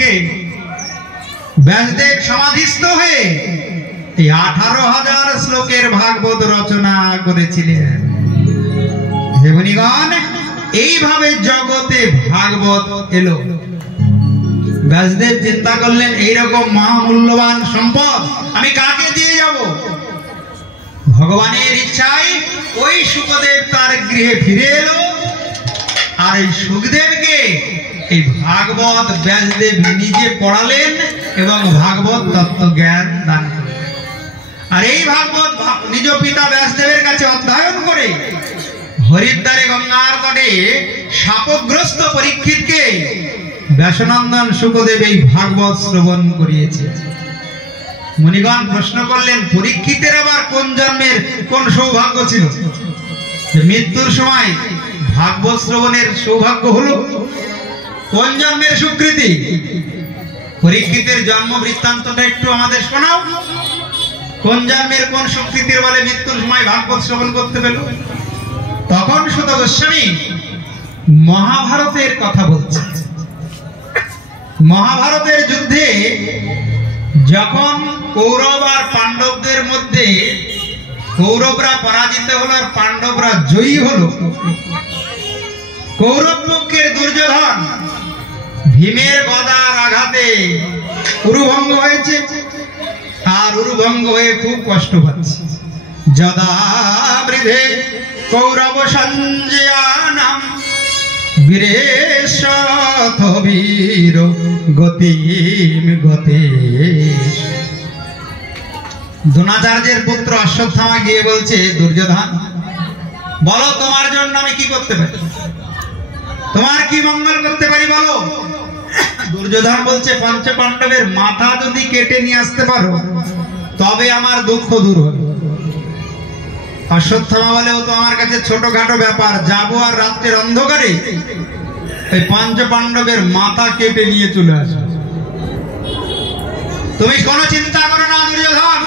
থেকে ব্যাসদেব সমাধিস্থ হয়ে এই 18,000 শ্লোকের ভাগবত রচনা করেছিলেন। হে মুনিগণ, এইভাবে জগতে ভাগবত এলো। ব্যাসদেব চিন্তা করলেন, এইরকম মহামূল্যবান সম্পদ আমি কাকে দিয়ে যাব? ভগবানের ইচ্ছায় ওই শুকদেব তার গৃহে ফিরে এলো, আর এই সুখদেবকে এই ভাগবত ব্যাসদেব নিজে পড়ালেন এবং ভাগবত তত্ত্ব জ্ঞান দান করলেন। আর এই ভাগবত নিজ পিতা ব্যাসদেবের কাছে অধ্যয়ন করে হরিদ্বারে গঙ্গার তটে শাপগ্রস্ত পরীক্ষিতকে ব্যাসনন্দন শুকদেব এই ভাগবত শ্রবণ করিয়েছে। মুনিগণ প্রশ্ন করলেন, পরীক্ষিতের আবার কোন জন্মের কোন সৌভাগ্য ছিল মৃত্যুর সময় ভাগবত শ্রবণের সৌভাগ্য হলো? কোন জন্মের স্বীকৃতি? পরীক্ষিতের জন্ম বৃত্তান্তটা একটু আমাদের শোনাও। কোন জন্মের কোন স্বীকৃতির বলে মৃত্যুর সময় ভাগবত শ্রবণ করতে পেল? তখন সুত গোস্বামী মহাভারতের কথা বলছে। মহাভারতের যুদ্ধে যখন কৌরব আর পাণ্ডবদের মধ্যে কৌরবরা পরাজিত হলো আর পাণ্ডবরা জয়ী হলো, কৌরব পক্ষের দুর্যোধন ভীমের গদার আঘাতে উরুভঙ্গ হয়েছে, আর উরুভঙ্গ হয়ে খুব কষ্ট পাচ্ছে। যদা বৃধে কৌরব সঞ্জয়ানাম বীরেশত বীর গতিম গতে। দ্রোণাচার্যের পুত্র অশ্বত্থামা গিয়ে বলছে, দুর্যোধন বলো তোমার জন্য আমি কি করতে পারি, তোমার কি মঙ্গল করতে পারি বলো। দুর্যোধন বলছে, পঞ্চপাণ্ডবের মাথা যদি কেটে নিয়ে আসতে পারো তবে আমার দুঃখ দূর হবে। অশ্বত্থামা বলে, ও তো আমার কাছে ছোটখাটো ব্যাপার, যাবো আর রাত্রের অন্ধকারে এই পঞ্চপাণ্ডবের মাথা কেটে নিয়ে চলে আসবো। তুমি কোনো চিন্তা করো না দুর্যোধন,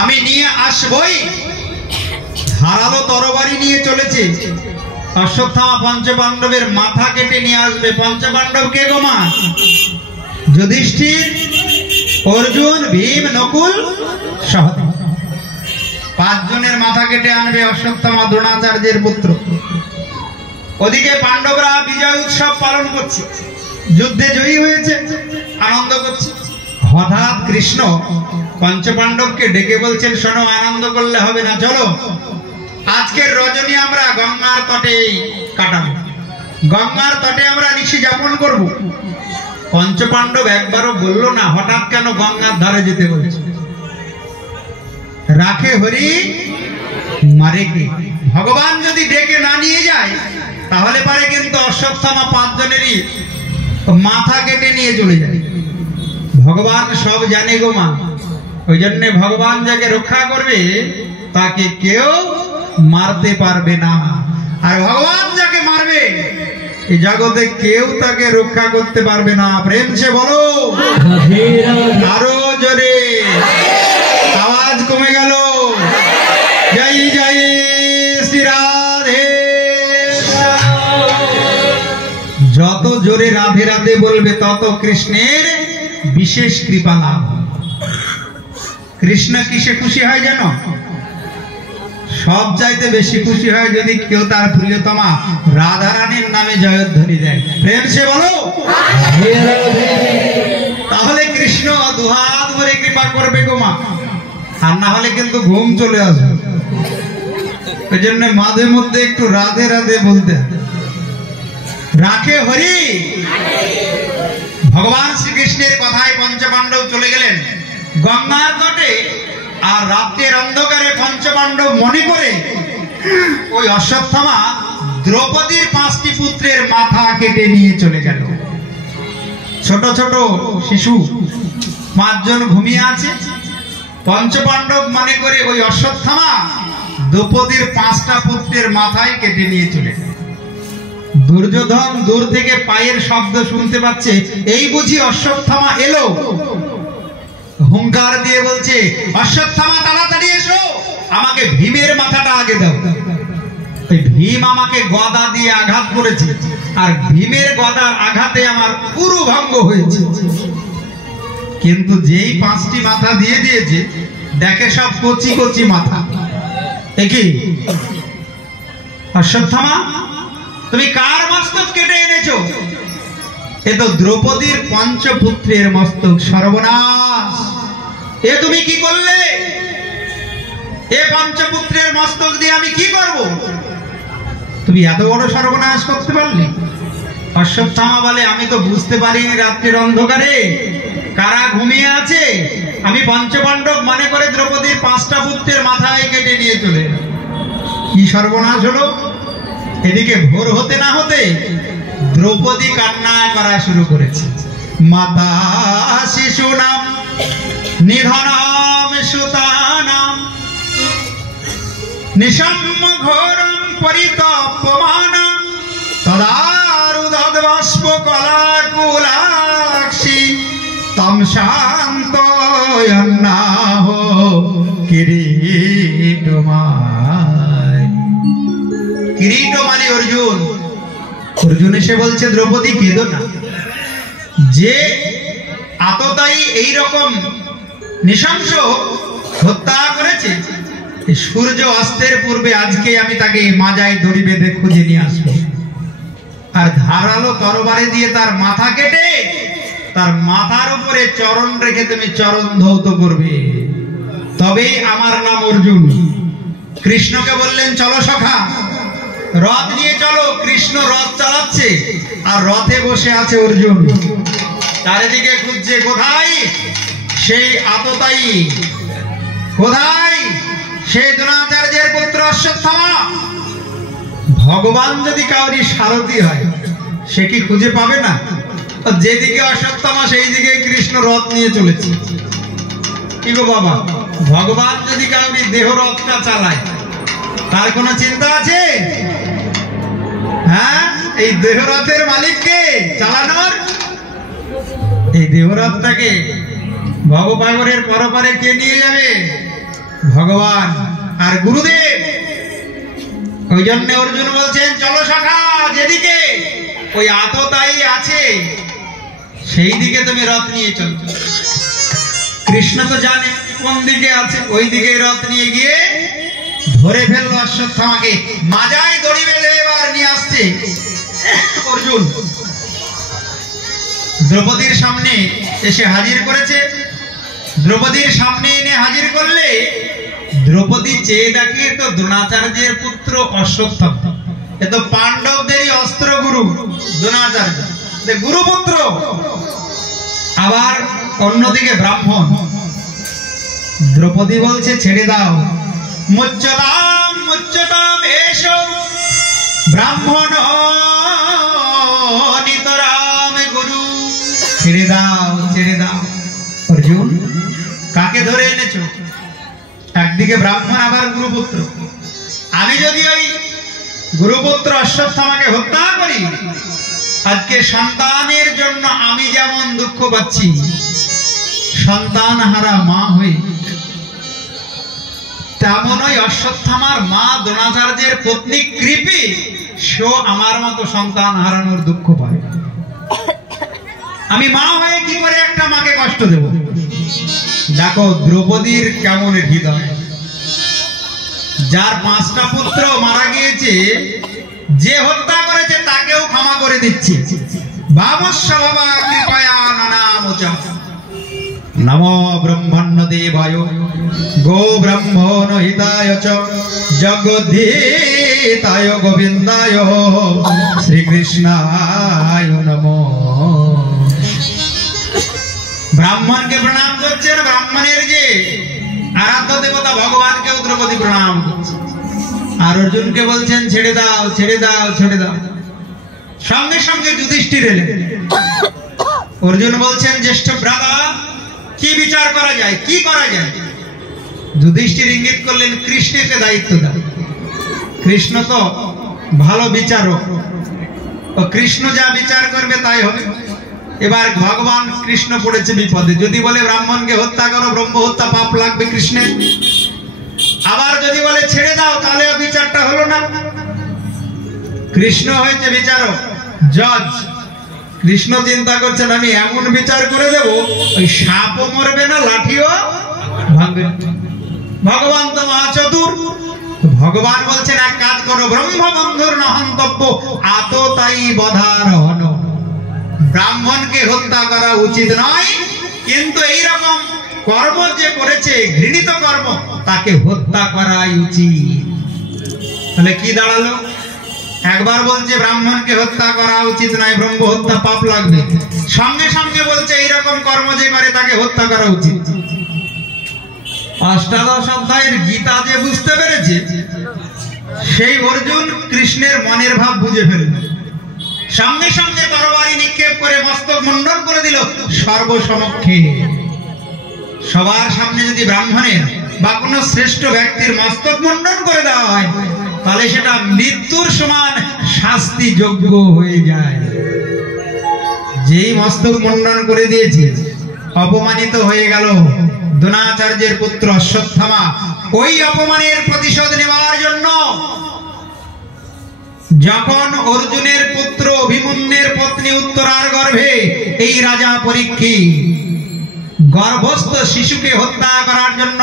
আমি নিয়ে আসবই। ধারালো তরবারি নিয়ে চলেছে। অশ্বত্থামা পঞ্চপাণ্ডবের মাথা কেটে নিয়ে আসবে। পঞ্চপাণ্ডব কে গো মা? যুধিষ্ঠির, অর্জুন, ভীম, নকুল, সহদেব। 5 জনের মাথা কেটে আনবে অশ্বত্থামা, দ্রোণাচার্যের পুত্র। ওদিকে পাণ্ডবরা বিজয় উৎসব পালন করছে, যুদ্ধে জয়ী হয়েছে, আনন্দ করছে। হঠাৎ কৃষ্ণ পঞ্চপাণ্ডবকে ডেকে বলছেন, শোনো, আনন্দ করলে হবে না, চলো আজকের রজনী আমরা গঙ্গার তটে কাটাবো, গঙ্গার তটে আমরা নিশি যাপন করব। পঞ্চপাণ্ডব একবারও বলল না, হঠাৎ কেন গঙ্গার ধারে যেতে বলছে? রাখে হরি মারে কে। ভগবান যদি ডেকে না নিয়ে যায় তাহলে পারে কিন্তু অশ্বত্থামা 5 জনেরই মাথা কেটে নিয়ে চলে যায়। ভগবান সব জানে গো মা, ওই জন্য ভগবান যাকে রক্ষা করবে তাকে কেউ মারতে পারবে না, আর ভগবান যাকে মারবে এই জগতে কেউ তাকে রক্ষা করতে পারবে না। প্রেম সে বলো আরো জোরে, আওয়াজ কমে গেল। জয় জয় শ্রী রাধে। যত জোরে রাধে রাধে বলবে তত কৃষ্ণের বিশেষ কৃপা লাভ। কৃষ্ণ কিসে খুশি হয় জানো? সব চাইতে বেশি খুশি হয় যদি কেউ তার প্রিয়তমা রাধারানীর নামে জয়ধ্বনি দেয়। প্রেম সে বলো। তাহলে কৃষ্ণ দুহাত ভরে কৃপা করবে গো মা, আর না হলে কিন্তু ঘুম চলে আসবে। ওই জন্য মাঝে মধ্যে একটু রাধে রাধে বলতে। রাখে হরি। ভগবান শ্রীকৃষ্ণের কথায় পঞ্চপাণ্ডব চলে গেলেন গঙ্গার তটে, আর রাতের অন্ধকারে পঞ্চপাণ্ডব মনে করে ওই অশ্বত্থামা দ্রৌপদীর 5টি পুত্রের মাথা কেটে নিয়ে চলে গেল। ছোট ছোট শিশু 5 জন ঘুমিয়ে আছে। পঞ্চপাণ্ডব মনে করে ওই অশ্বত্থামা দ্রৌপদীর 5টা পুত্রের মাথায় কেটে নিয়ে চলে গেল। দুর্যোধন দূর থেকে পায়ের শব্দ শুনতে পাচ্ছে, এই বুঝি অশ্বত্থামা এলো। হুঙ্কার দিয়ে বলছে, অশ্বত্থামা তাড়াতাড়ি এসো, আমাকে ভীমের মাথাটা আগে দাও। ভীম আমাকে গদা দিয়ে আঘাত করেছে, আর ভীমের গদার আঘাতে আমার পুরো ভঙ্গ হয়েছে। কিন্তু যেই 5টি মাথা দিয়ে দিয়েছে, দেখে সব কচি কচি মাথা। একই অশ্বত্থামা, তুমি কার মস্তক কেটে এনেছো? এ তো দ্রৌপদীর পঞ্চপুত্রের মস্তক। সর্বনাশ! এ তুমি কি করলে? এ পঞ্চপুত্রের মস্তক দিয়ে আমি কি করব? তুমি এত বড় সর্বনাশ করতে পারলে? অশ্বত্থামা বলে, আমি তো বুঝতে পারিনি রাত্রির অন্ধকারে কারা ঘুমিয়ে আছে। আমি পঞ্চপাণ্ডব মনে করে দ্রৌপদীর 5টা পুত্রের মাথায় কেটে নিয়ে চলে। কি সর্বনাশ হলো! এদিকে ভোর হতে না হতে দ্রৌপদী কান্না করা শুরু করেছে। মাতা শিশু নাম নিধনাম সুতানাম নিশম্য ঘোরম পরিতপমানাম তদারুদদ্বাষ্প কলাকুলাক্ষী তম শান্তয়ন্নাহ কিরীটমালী। কিরীটমালী অর্জুন। অর্জুন এসে বলছে, দ্রৌপদী কেঁদো না। যে আততায়ী এইরকম নৃশংস হত্যা করেছে, সূর্য অস্তের পূর্বে আজকে আমি তাকে মাজায় দড়ি বেঁধে খুঁজে নিয়ে আসবো, আর ধারালো তরবারি দিয়ে তার মাথা কেটে তার মাথার উপরে চরণ রেখে তুমি চরণ ধৌত করবে, তবেই আমার নাম অর্জুন। কৃষ্ণকে বললেন, চলো সখা, রথ নিয়ে চলো। কৃষ্ণ রথ চালাচ্ছে আর রথে বসে আছে অর্জুন। চারিদিকে খুঁজছে, কোথায় সেই আততায়ী, কোথায় সেই দ্রোণাচার্যের পুত্র অশ্বত্থামা। ভগবান যদি কাউরি সারথি হয়, সে কি খুঁজে পাবে না? যেদিকে অশ্বত্থামা সেই দিকে কৃষ্ণ রথ নিয়ে চলেছে। কি গো বাবা, ভগবান যদি কাউরি দেহ রথটা চালায়, তার কোনো চিন্তা আছে? হ্যাঁ, এই দেহরথের মালিককে চালানোর। এই দেহরথটাকে ভগবানের পরপারে কে নিয়ে যাবে? ভগবান আর গুরুদেব। ওই জন্য অর্জুন বলছেন, চলো সখা, যেদিকে ওই আততায়ী আছে সেই দিকে তুমি রথ নিয়ে চলো। কৃষ্ণ তো জানে কোন দিকে আছে, ওই দিকে রথ নিয়ে গিয়ে ধরে ফেললো অশ্বত্থামাকে, মাজায় দড়ি বেঁধে এবার নিয়ে আসছে অর্জুন। দ্রৌপদীর সামনে এসে হাজির করেছে। দ্রৌপদীর সামনে এনে হাজির করলে দ্রৌপদী চেয়ে দেখে তো দ্রোণাচার্যের পুত্র অশ্বত্থামা। এ তো পাণ্ডবদেরই অস্ত্র গুরু দ্রোণাচার্য, গুরুপুত্র। আবার অন্যদিকে ব্রাহ্মণ। দ্রৌপদী বলছে, ছেড়ে দাও। মুচ্যতাম মুচ্যতাম এসো ব্রাহ্মণ নিতরাম গুরু। ছেড়ে দাও, ছেড়ে দাও। অর্জুন, কাকে ধরে এনেছো? একদিকে ব্রাহ্মণ, আবার গুরুপুত্র। আমি যদি ওই গুরুপুত্র অশ্বত্থামাকে হত্যা করি, আজকে সন্তানের জন্য আমি যেমন দুঃখ পাচ্ছি, সন্তান হারা মা হয়ে, তেমন ওই অশ্বত্থামার মা দ্রোণাচার্যের পত্নী কৃপি, সেও আমার মতো সন্তান হারানোর দুঃখ পায়। আমি মা হয়ে কি করে একটা মাকে কষ্ট দেব? দেখো দ্রৌপদীর কেমন হৃদয়। যার 5টা পুত্র মারা গিয়েছে, যে হত্যা করেছে তাকেও ক্ষমা করে দিচ্ছে। ভাবস্য বাবা কৃপয়া নানামোচা নমো ব্রহ্মণ্য দেবায় গো ব্রহ্মণ হিতায় চ জগদ্ধিতায় গোবিন্দায় শ্রীকৃষ্ণায় নমো। ব্রাহ্মণকে প্রণাম করছেন। ব্রাহ্মণের যে আরাধ্য দেবতা ভগবানকেও দ্রৌপদী প্রণাম করছে। আর অর্জুনকে বলছেন, ছেড়ে দাও, ছেড়ে দাও, ছেড়ে দাও। সঙ্গে সঙ্গে যুধিষ্ঠির এলেন। অর্জুন বলছেন, জ্যেষ্ঠ ভ্রাতা, কি বিচার করা যায়, কি করা যায়? যুধিষ্ঠির ইঙ্গিত করলেন, কৃষ্ণকে দায়িত্ব দাও। কৃষ্ণ তো ভালো বিচারক, ও কৃষ্ণ যা বিচার করবে তাই হবে। এবার ভগবান কৃষ্ণ পড়েছে বিপদে। যদি বলে ব্রাহ্মণকে হত্যা করো, ব্রহ্ম হত্যা পাপ লাগবে কৃষ্ণের। আবার যদি বলে ছেড়ে দাও, তাহলে বিচারটা হলো না। কৃষ্ণ হয়েছে বিচারক, জজ। কৃষ্ণ চিন্তা করছেন আমি এমন বিচার করে দেব ওই সাপও মরবে না, লাঠিও ভাঙবে। ভগবান তো মহাচতুর। ভগবান বলছেন এক কাজ করো, ব্রহ্মবন্ধুর নহন্তব্য আততাই বধার হন। ব্রাহ্মণকে হত্যা করা উচিত নয়, কিন্তু এইরকম কর্ম যে করেছে ঘৃণিত কর্ম, তাকে হত্যা করাই উচিত। তাহলে কি দাঁড়ালো? একবার বলছে ব্রাহ্মণকে হত্যা করা উচিত নয়, ব্রহ্ম হত্যা পাপ লাগবে, সঙ্গে সঙ্গে বলছে এইরকম কর্ম যে করে তাকে হত্যা করা উচিত। অষ্টাদশ অধ্যায়ের গীতা যে বুঝতে পেরেছে, সেই অর্জুন কৃষ্ণের মনের ভাব বুঝে ফেলল, সঙ্গে সঙ্গে তরবারি নিক্ষেপ করে মস্তক মুন্ডন করে দিল সর্বসমক্ষে। সবার সামনে যদি ব্রাহ্মণের বা কোনো শ্রেষ্ঠ ব্যক্তির মস্তক মুন্ডন করে দেওয়া হয়, তাহলে সেটা মৃত্যুর সমান শাস্তি যোগ্য হয়ে যায়। যেই মস্তক মুন্ডন করে দিয়েছে, অপমানিত হয়ে গেল দ্রোণাচার্যের পুত্র অশ্বত্থামা। ওই অপমানের প্রতিশোধ নেওয়ার জন্য যখন অর্জুনের পুত্র অভিমন্যুর পত্নী উত্তরার গর্ভে এই রাজা পরীক্ষিত গর্ভস্থ শিশুকে হত্যা করার জন্য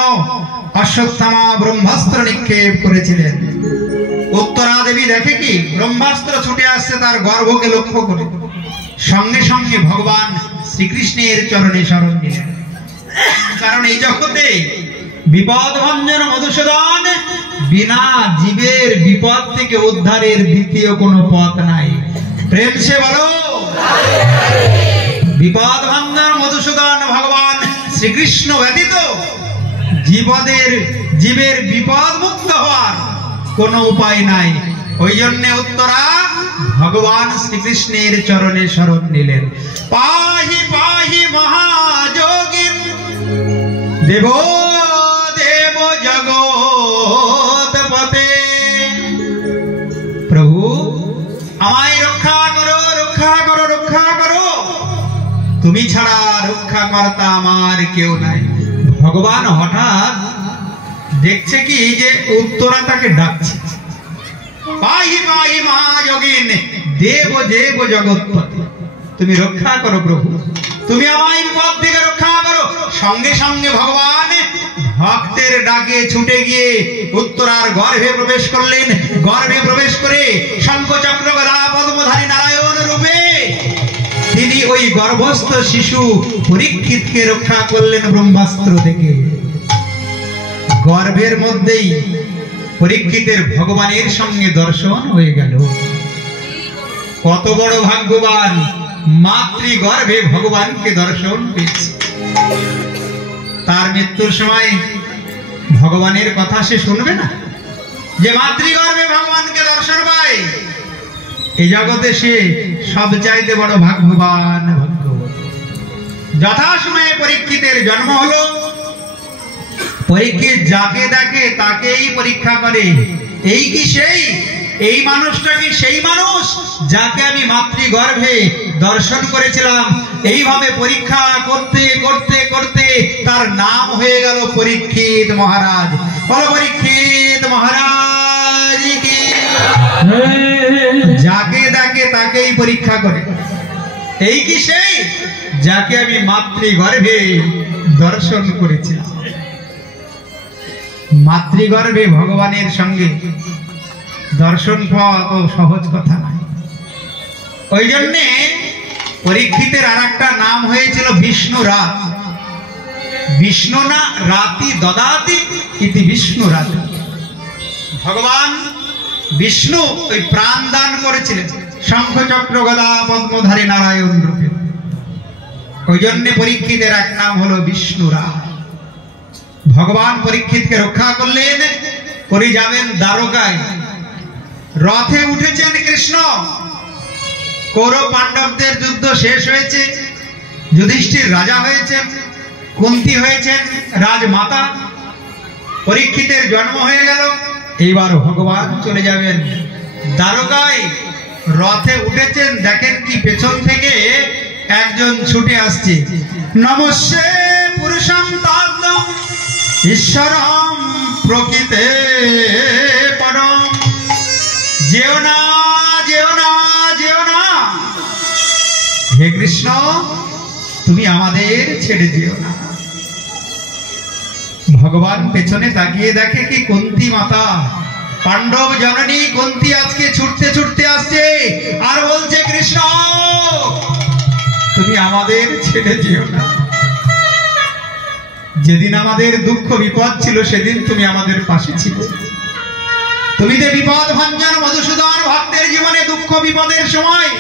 অশ্বত্থামা ব্রহ্মাস্ত্র নিক্ষেপ করেছিলেন, উত্তরা দেবী দেখে কি ব্রহ্মাস্ত্র ছুটে আসছে তার গর্ভকে লক্ষ্য করে, সঙ্গে সঙ্গে ভগবান শ্রীকৃষ্ণের চরণে শরণ নিলেন। কারণ এই জগতে বিপদ ভঞ্জন মধুসূদন, বিনা জীবের বিপদ থেকে উদ্ধারের দ্বিতীয় কোনো পথ নাই। প্রেম সে বলো। বিপদ ভঞ্জন মধুসূদন ভগবান শ্রীকৃষ্ণ ব্যতীত জীবের বিপদ মুক্ত হওয়ার কোনো উপায় নাই। ওই জন্য উত্তরা ভগবান শ্রীকৃষ্ণের চরণে শরণ নিলেন। পাহি পাহি মহাযোগিন দেব দেব জগৎপতে। প্রভু আমায় রক্ষা করো, রক্ষা করো, রক্ষা করো, তুমি ছাড়া রক্ষা কর্তা আমার কেউ নাই। ভগবান হঠাৎ দেখছে কি যে উত্তরা তাকে ডাকছে, পাহি পাহি মহাযোগিন দেব দেব জগৎপতি, তুমি রক্ষা করো প্রভু, তুমি আমায় বিপদ থেকে রক্ষা করো। সঙ্গে সঙ্গে ভগবান ভক্তের ডাকে ছুটে গিয়ে উত্তরার গর্ভে প্রবেশ করলেন। গর্ভে প্রবেশ করে শঙ্খ চক্র গদা পদ্মধারী নারায়ণ রূপে তিনি ওই গর্ভস্থ শিশু পরীক্ষিতকে রক্ষা করলেন ব্রহ্মাস্ত্র থেকে। গর্ভের মধ্যেই পরীক্ষিতের ভগবানের সঙ্গে দর্শন হয়ে গেল। কত বড় ভাগ্যবান, মাতৃগর্ভে ভগবানকে দর্শন পেয়েছে। তার মৃত্যুর সময় ভগবানের কথা সে শুনবে না? যে মাতৃগর্ভে ভগবানকে দর্শন পায়, এই জগতে সে সবচাইতে বড় ভাগ্যবান। যথাসময়ে পরীক্ষিতের জন্ম হলো। পরীক্ষিত যাকে দেখে তাকেই পরীক্ষা করে। এই কি সেই, এই মানুষটা কি সেই মানুষ যাকে আমি মাতৃগর্ভে দর্শন করেছিলাম? এইভাবে পরীক্ষা করতে করতে করতে তার নাম হয়ে গেল পরীক্ষিত মহারাজ। বলো পরীক্ষিত মহারাজ কি। যাকে দেখে তাকেই পরীক্ষা করে। এই কি সেই যাকে আমি মাতৃগর্ভে দর্শন করেছিলাম? মাতৃগর্ভে ভগবানের সঙ্গে দর্শন পাওয়া তো সহজ কথা নয়। ওই জন্যে পরীক্ষিতের আর একটা নাম হয়েছিল বিষ্ণু রাত। বিষ্ণু না রাতি দদাতি ইতি বিষ্ণু রাত। ভগবান বিষ্ণু ওই প্রাণ দান করেছিলেন শঙ্খ চক্র গদা পদ্মধারী নারায়ণ রূপে। ওই জন্য পরীক্ষিতের এক নাম হলো বিষ্ণু রাত। ভগবান পরীক্ষিতকে রক্ষা করলেন, করে যাবেন দ্বারকায়। রথে উঠেছেন কৃষ্ণ। কৌরব পাণ্ডবদের যুদ্ধ শেষ হয়েছে, যুধিষ্ঠির রাজা হয়েছেন, কুন্তী হয়েছেন রাজমাতা, পরীক্ষিতের জন্ম হয়ে গেল। এইবার ভগবান চলে যাবেন দ্বারকায়। রথে উঠেছেন, দেখেন কি পেছন থেকে একজন ছুটে আসছে। নমস্তে পুরুষম তাদ্দম ঈশ্বরম প্রকৃতে পরম। যেও না, যেও না, যেও না, কৃষ্ণ তুমি আমাদের ছেড়ে যেও না। ভগবান পেছনে তাকিয়ে দেখে কি কুন্তী মাতা পাণ্ডব জননী কুন্তী আজকে ছুটতে ছুটতে আসছে আর বলছে কৃষ্ণ তুমি আমাদের ছেড়ে যেও না। যেদিন আমাদের দুঃখ বিপদ ছিল সেদিন তুমি আমাদের পাশে ছিলে। তুমি যে বিপদ ভঞ্জন মধুসূদন ভক্তের জীবনে দুঃখ বিপদের সময়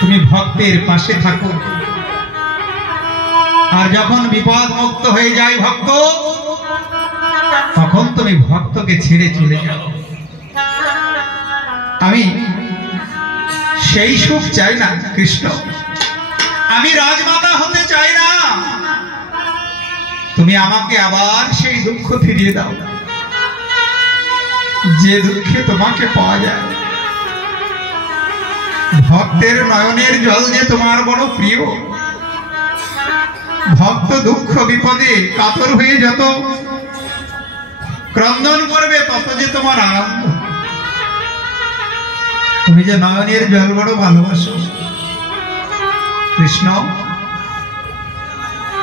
তুমি ভক্তের পাশে থাকো, আর যখন বিপদ মুক্ত হয়ে যায় ভক্ত তখন তুমি ভক্তকে ছেড়ে চলে যাও। আমি সেই সুখ চাই না কৃষ্ণ, আমি রাজমাতা হতে চাই না। তুমি আমাকে আবার সেই দুঃখ ফিরিয়ে দাও যে দুঃখে তোমাকে পাওয়া যায়। ভক্তের নয়নের জল যে তোমার বড় প্রিয়, ভক্ত দুঃখ বিপদে কাতর হয়ে যত ক্রন্দন করবে তত যে তোমার আনন্দ। তুমি যে নয়নের জল বড় ভালোবাসো কৃষ্ণ,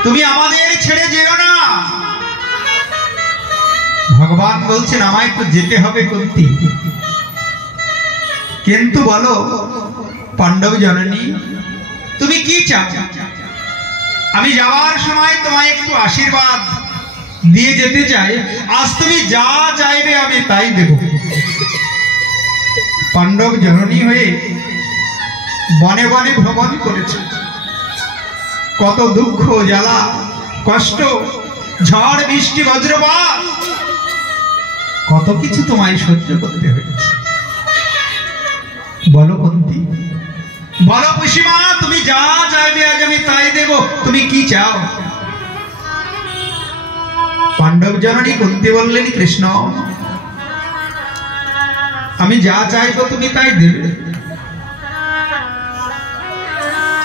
তুমি আমাদের ছেড়ে যেও না। ভগবান বলছেন আমায় তো যেতে হবে কুন্তী, কিন্তু বলো পাণ্ডব জননী তুমি কি চাও? আমি যাওয়ার সময় তোমায় একটু আশীর্বাদ দিয়ে যেতে চাই। আজ তুমি যা চাইবে আমি তাই দেব। পাণ্ডব জননী হয়ে বনে বনে ভ্রমণ করেছ, কত দুঃখ জ্বালা কষ্ট ঝড় বৃষ্টি বজ্রপাত কত কিছু তোমায় সহ্য করতে হয়েছে। বলো কুন্তী, বলো পিসিমা তুমি যা চাইবে আজ আমি তাই দেব। তুমি কি চাও? পাণ্ডব জননী কুন্তী বললেন কৃষ্ণ আমি যা চাইবো তুমি তাই দেবে।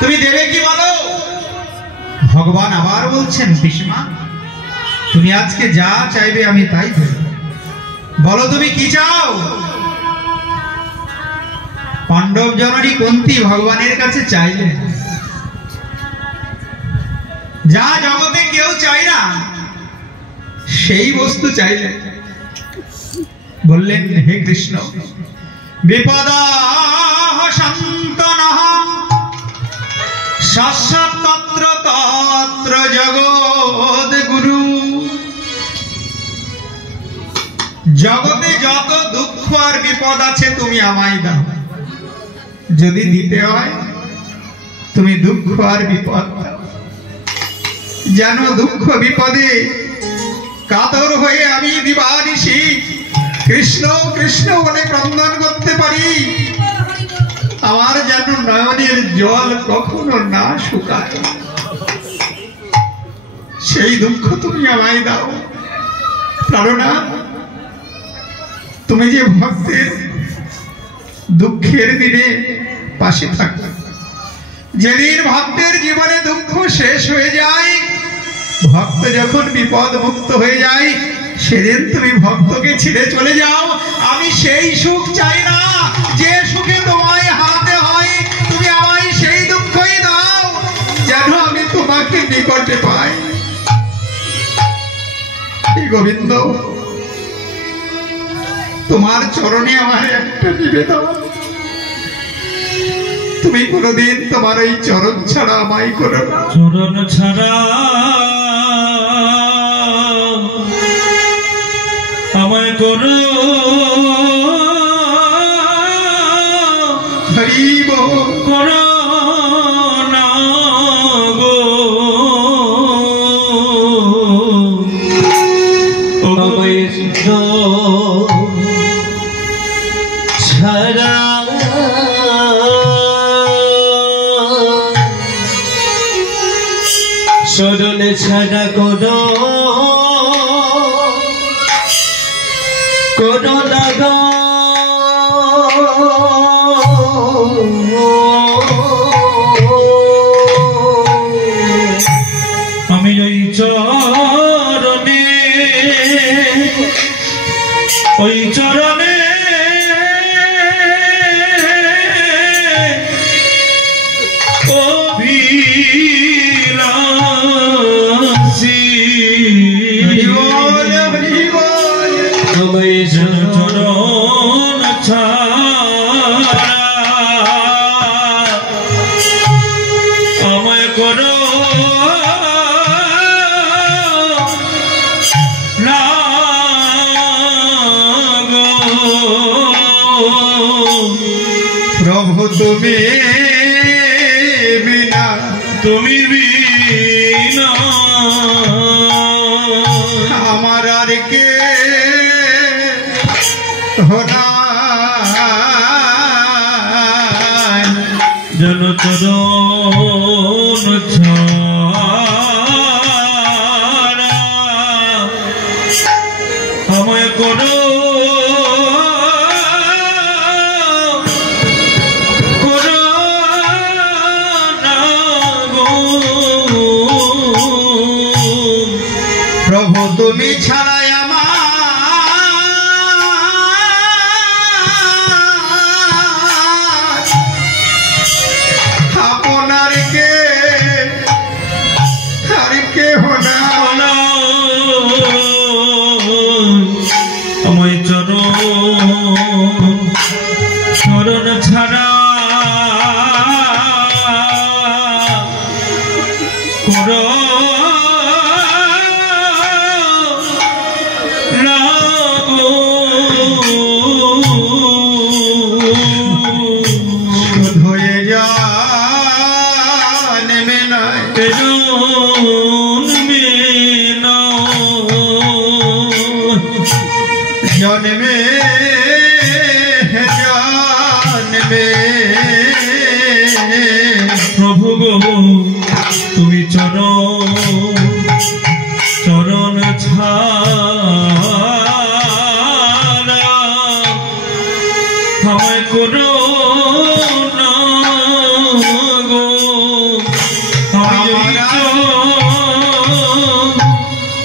তুমি দেবে কি বলো? ভগবান আবার বলছেন পিসিমা তুমি আজকে যা চাইবে আমি তাই দেব। বলো তুমি কি চাও? পাণ্ডব জননী কুন্তী ভগবানের কাছে চাইলেন যা জগতে কেউ চায় না সেই বস্তু চাইলেন। বললেন হে কৃষ্ণ বিপদাহ শান্তনঃ শাশ্বত তত্র তত্র জগৎ গুরু। জগতে যত দুঃখ আর বিপদ আছে তুমি আমায় দাও। যদি দিতে হয় তুমি দুঃখ আর বিপদ দাও, যেন দুঃখ বিপদে কাতর হয়ে আমি দিবানিশি কৃষ্ণ কৃষ্ণ বলে ক্রন্দন করতে পারি। আমার যেন নয়নের জল কখনো না শুকায়, সেই দুঃখ তুমি আমায় দাও। কারণ তুমি যে ভক্তের দুঃখের দিনে পাশে থাকো, যেদিন ভক্তের জীবনে দুঃখ শেষ হয়ে যায়, ভক্ত যখন বিপদ মুক্ত হয়ে যায়, সেদিন তুমি ভক্তকে ছেড়ে চলে যাও। আমি সেই সুখ চাই না যে সুখে তোমায় হারাতে হয়। তুমি আমায় সেই দুঃখই দাও যেন আমি তোমাকে নিকটে পাই। গোবিন্দ তোমার চরণে আমার একটা নিবেদন, তুমি কোনদিন তোমার এই চরণ ছাড়া আমায় করো না। চরণ ছাড়া আমায় করো হরিব করো না গো। আমায় ছাড়া চরণ ছাড়া করো করো না গো। আমি ওই চরণে ওই চরণে ও তুমি বিনা তুমি বিনা আমার আর কে হোনা জন চরণ ছাড়া আমায় করো প্রভু তুমি ছাড়াই আমার আপনার কে আর কে হোনা আমায় চরণ ছাড়া করো হয়ে যান মেনায় জন্মে জন্মে প্রভু গো তুমি চরণ ছাড়া আমায় করো না গো আমি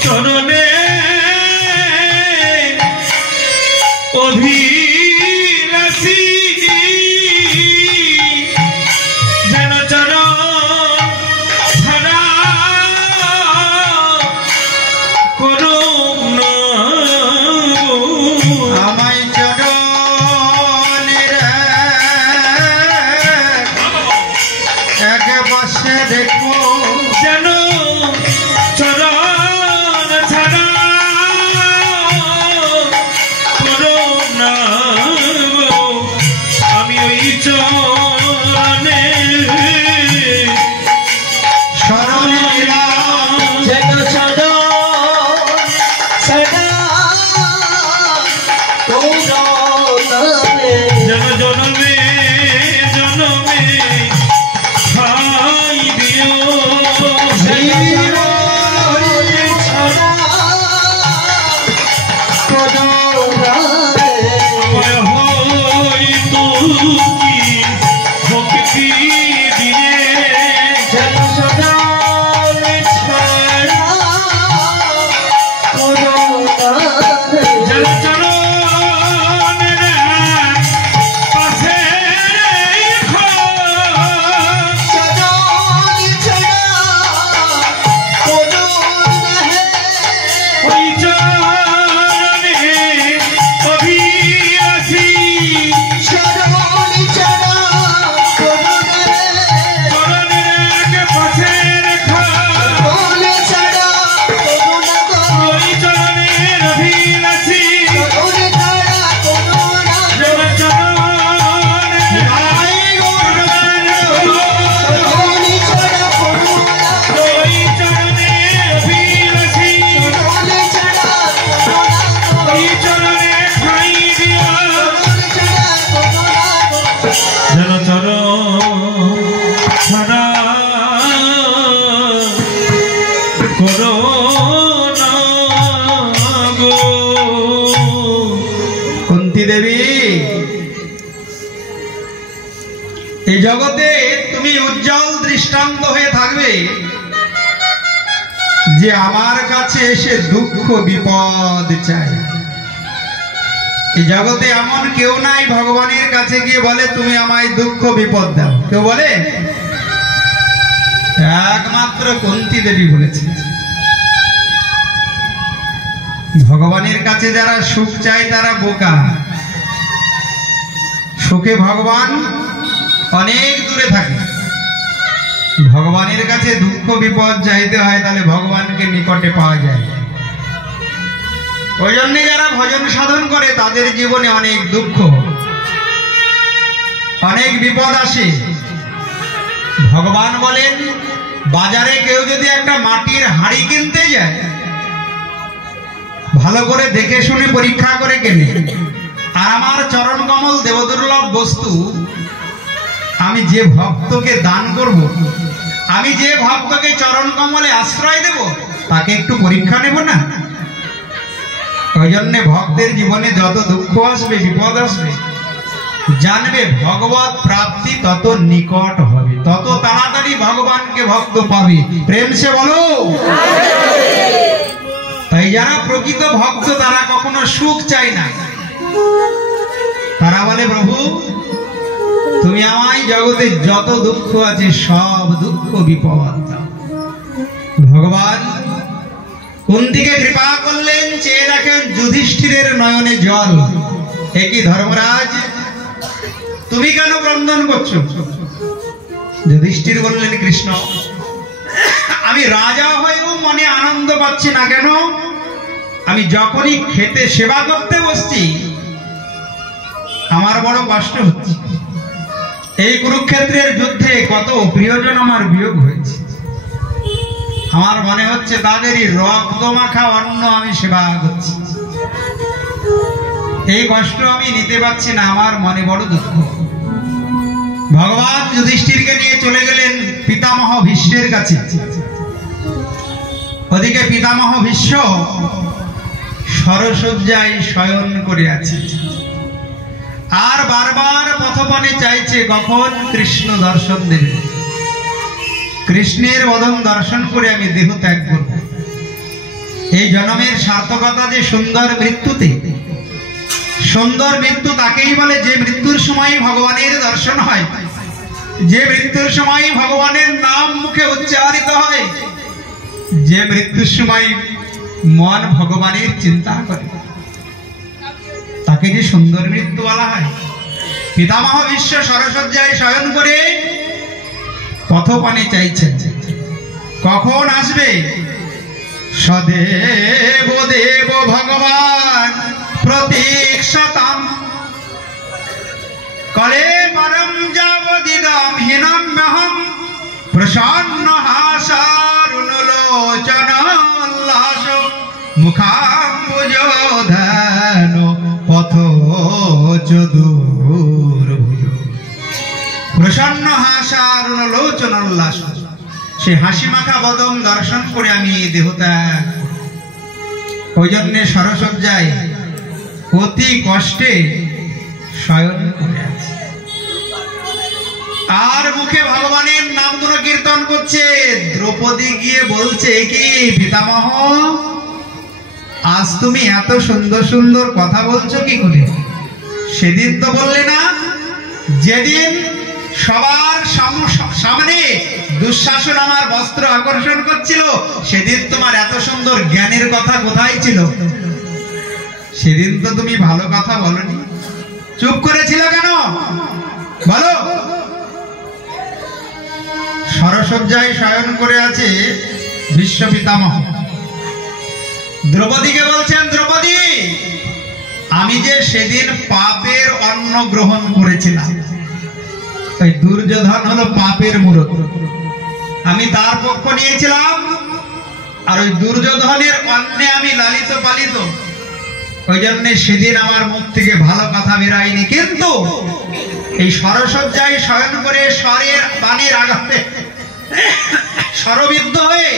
চরণে অভিলাষী যেন চরণ ছাড়া করো না আমায় চরণের এক পাশে দেখো যেন চরণ ছাড়া করো না গো। আমি ওই চরণে স্মরণ নিলাম যেন চরণ ছাড়া করো না যেন জনমে জনমে খাই দিও কুন্তী দেবী, এই জগতে তুমি উজ্জ্বল দৃষ্টান্ত হয়ে থাকবে যে আমার কাছে এসে দুঃখ বিপদ চাই। এই জগতে এমন কেউ নাই ভগবানের কাছে গিয়ে বলে তুমি আমায় দুঃখ বিপদ দাও, কেউ বলে? একমাত্র কুন্তী দেবী বলেছে। ভগবানের কাছে যারা সুখ চায় তারা বোকা। সুখে ভগবান অনেক দূরে থাকে। ভগবানের কাছে দুঃখ বিপদ চাইতে হয়, তাহলে ভগবানকে নিকটে পাওয়া যায়। ওই জন্য যারা ভজন সাধন করে তাদের জীবনে অনেক দুঃখ। অনেক বিপদ আসে। ভগবান বলেন, বাজারে কেউ যদি একটা মাটির হাঁড়ি কিনতে যায়, ভালো করে দেখে শুনে পরীক্ষা করে কেনে। আর আমার চরণ কমল দেবদুর্লভ বস্তু, আমি যে ভক্তকে দান করব, আমি যে ভক্তকে চরণ কমলে আশ্রয় দেব, তাকে একটু পরীক্ষা নেব না? ওই জন্য ভক্তের জীবনে যত দুঃখ আসবে, বিপদ আসবে, জানবে ভগবত প্রাপ্তি তত নিকট হবে, তত তাড়াতাড়ি ভগবানকে ভক্ত পাবে। প্রেম সে বলো। তাই যারা প্রকৃত ভক্ত তারা কখনো সুখ চায় না। তারা বলে, প্রভু তুমি আমায় জগতে যত দুঃখ আছে সব দুঃখ বিপদ দাও। ভগবান কুন্তিকে কৃপা করলেন, চেয়ে দেখেন যুধিষ্ঠিরের নয়নে জল। একই ধর্মরাজ, তুমি কেন ক্রন্দন করছো? যুধিষ্ঠির বললেন, কৃষ্ণ আমি রাজা হয়েও মনে আনন্দ পাচ্ছি না। কেন? আমি যখনই খেতে সেবা করতে বসছি আমার বড় কষ্ট হচ্ছে। এই কুরুক্ষেত্রের যুদ্ধে কত প্রিয়জন আমার বিয়োগ হয়েছে, আমার মনে হচ্ছে তাদেরই রক্ত মাখা অন্ন আমি সেবা করছি। এই কষ্ট আমি নিতে পারছি না, আমার মনে বড় দুঃখ। ভগবান যুধিষ্ঠিরকে নিয়ে চলে গেলেন পিতামহ ভীষ্মের কাছে। ওদিকে পিতামহ ভীষ্ম সরসজ্জায় শয়ন করে আছে, আর বারবার পথপানে চাইছে কখন কৃষ্ণ দর্শন দেবে। কৃষ্ণের বদন দর্শন করে আমি দেহ ত্যাগ করব। এই জন্মের সার্থকতা যে সুন্দর মৃত্যুতে। সুন্দর মৃত্যু তাকেই বলে যে মৃত্যুর সময় ভগবানের দর্শন হয়, যে মৃত্যুর সময় ভগবানের নাম মুখে উচ্চারিত হয়, যে মৃত্যুর সময় মন ভগবানের চিন্তা করে, তাকে যে সুন্দর মৃত্যু বলা হয়। পিতামহ ভীষ্ম সরসজ্জায় শয়ন করে পথপানে চাইছেন কখন আসবে। সদেব দেব ভগবান প্রতীক্ষতাম কলে পরম যাবদিদম হীনম্যহম প্রসন্ন হাসারুণলোচনোল্লাস মুখাম্বুজোধান পথোচদুর্ভুজ। প্রসন্ন হাসারুণলোচনোল্লাস, সে হাসি মাখা বদন দর্শন করে আমি দেহত্যাগ। ওই জন্যে সরসজ্জায় অতি কষ্টে শয়ন করে আছে, আর মুখে ভগবানের নাম গুলো কীর্তন করছে। দ্রৌপদী গিয়ে বলছে, কি পিতামহ আজ তুমি এত সুন্দর সুন্দর কথা বলছো কি করে? সেদিন তো বললে না, যেদিন সবার সামনে দুঃশাসন আমার বস্ত্র আকর্ষণ করছিল, সেদিন তোমার এত সুন্দর জ্ঞানের কথা কোথায় ছিল? সেদিন তো তুমি ভালো কথা বলনি, চুপ করেছিল কেন বলো? সরসজ্জায় শয়ন করে আছে ভীষ্ম পিতামহ। দ্রৌপদীকে বলছেন, দ্রৌপদী আমি যে সেদিন পাপের অন্ন গ্রহণ করেছিলাম, ওই দুর্যোধন হলো পাপের মূরত, আমি তার পক্ষ নিয়েছিলাম, আর ওই দুর্যোধনের অন্নে আমি লালিত পালিত। ওই জন্য সেদিন আমার মুখ থেকে ভালো কথা বেরায়নি। কিন্তু এই সরসজ্জায় শয়ন করে স্বরের বাণীর আঘাতে স্বরবিদ্ধ হয়ে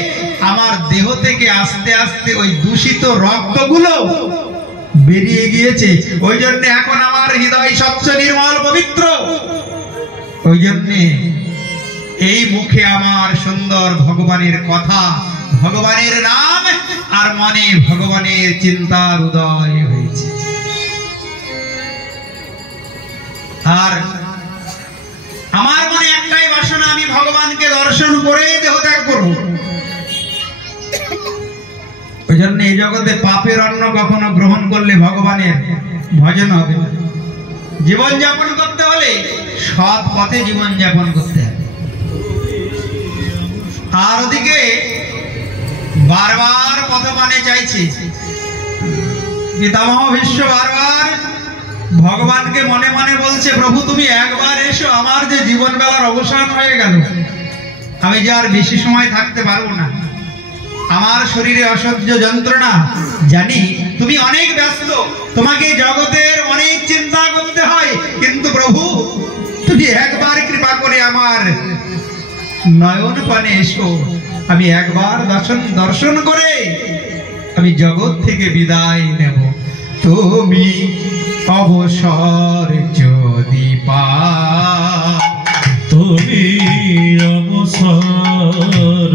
আমার দেহ থেকে আস্তে আস্তে ওই দূষিত রক্তগুলো বেরিয়ে গিয়েছে। ওই জন্য এখন আমার হৃদয় স্বচ্ছ নির্মল পবিত্র। ওই জন্যে এই মুখে আমার সুন্দর ভগবানের কথা, ভগবানের নাম, আর মনে ভগবানের চিন্তার উদয় হয়েছে। আর আমার মনে একটাই বাসনা, আমি ভগবানকে দর্শন করে দেহ ত্যাগ করব। ওই জন্য এই জগতে পাপের অন্ন কখনো গ্রহণ করলে ভগবানের ভজন হবে না। জীবন যাপন করতে হলে সৎ পথে জীবন যাপন করতে হবে। আর ওদিকে বারবার পথপানে চাইছে পিতামহ ভীষ্ম, বারবার ভগবানকে মনে মনে বলছে, প্রভু তুমি একবার এসো, আমার যে জীবন বেলার অবসান হয়ে গেল, আমি যে আর বেশি সময় থাকতে পারবো না, আমার শরীরে অসহ্য যন্ত্রণা, জানি তুমি অনেক ব্যস্ত, তোমাকে জগতের অনেক চিন্তা করতে হয়, কিন্তু প্রভু তুমি একবার কৃপা করে আমার নয়ন পানে এসো, আমি একবার দর্শন করে আমি জগৎ থেকে বিদায় নেব। তুমি অবসর যদি পাও, তুমি অবসর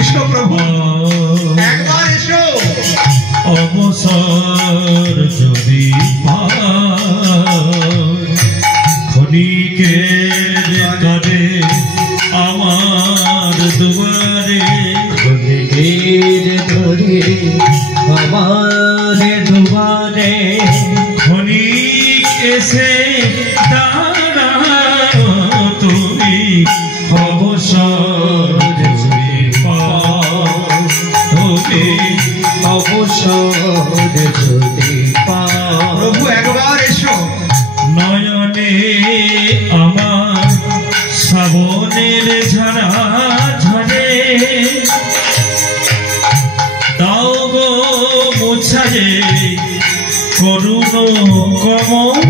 এসো প্রভু, একবার এসো। অবসর যদি ক্ষণিকের তরে আমার দুয়ারে, ক্ষণিকের তরে আমার দুয়ারে, ক্ষণিক এসে দাঁড়াও, তুমি অবসর যদি পাও, তুমি অবসর যদি পাও, প্রভু একবার এসো। নয়নে আমার শ্রাবণের ঝরা ঝরে, দাও গো মুছারে করুণ কমল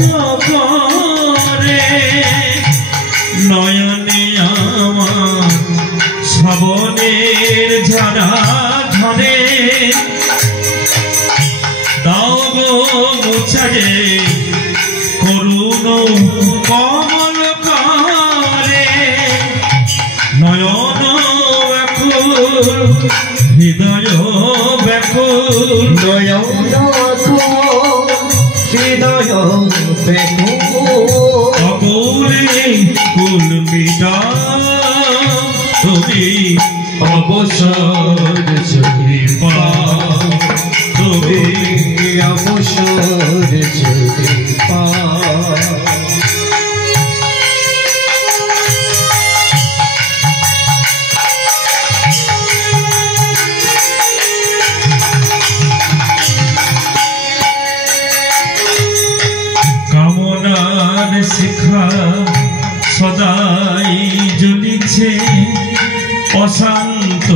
করে, নয়নে আমার শ্রাবণের ঝরা ঝরে, দাও গো মুছারে করুণ কমল করে, নয়ন ব্যাকুল হৃদয় ব্যাকুল, নয়ন হৃদয় ব্যাকুল, অকুলে কুল মিটা, তুমি অবসর যদি পাও, তুমি অবসর যদি পাও। কামনার শিখা সদাই জ্বলিছে অশান্ত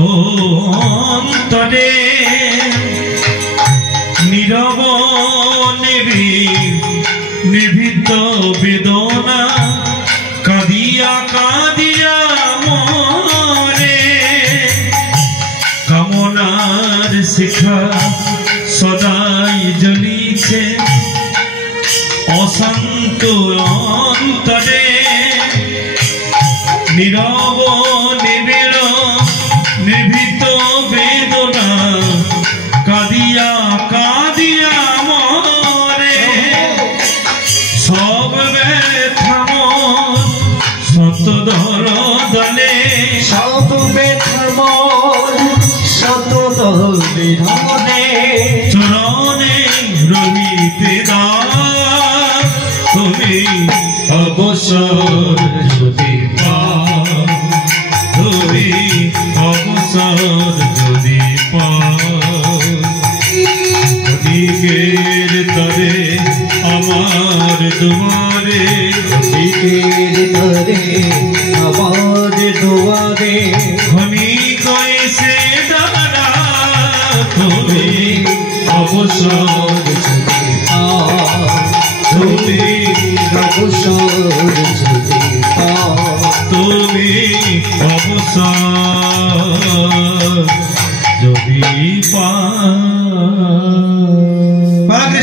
অন্তরে, নীরব নিভৃত বেদনা কাঁদিয়া কাঁদিয়া মরে, কামনার শিখা সদাই জ্বলিছে অশান্ত অন্তরে, নীরব নিভৃত বেদনা কাঁদিয়া কাঁদিয়া মরে, সব ব্যথা মন শতধর দলে, সব ব্যথা মন শতদলে ধরে, চরণে রহিতে দাও, তুমি অবসর যদি পাও, তুমি অবসর যদি পাও, ক্ষণিকের তরে আমার দুয়ারে, ক্ষণিকের তরে আমার দুয়ারে, ক্ষণিক এসে দাঁড়াও, তুমি অবসর যদি পাও, তুমি অবসর যদি পাও, তুমি অবসর যদি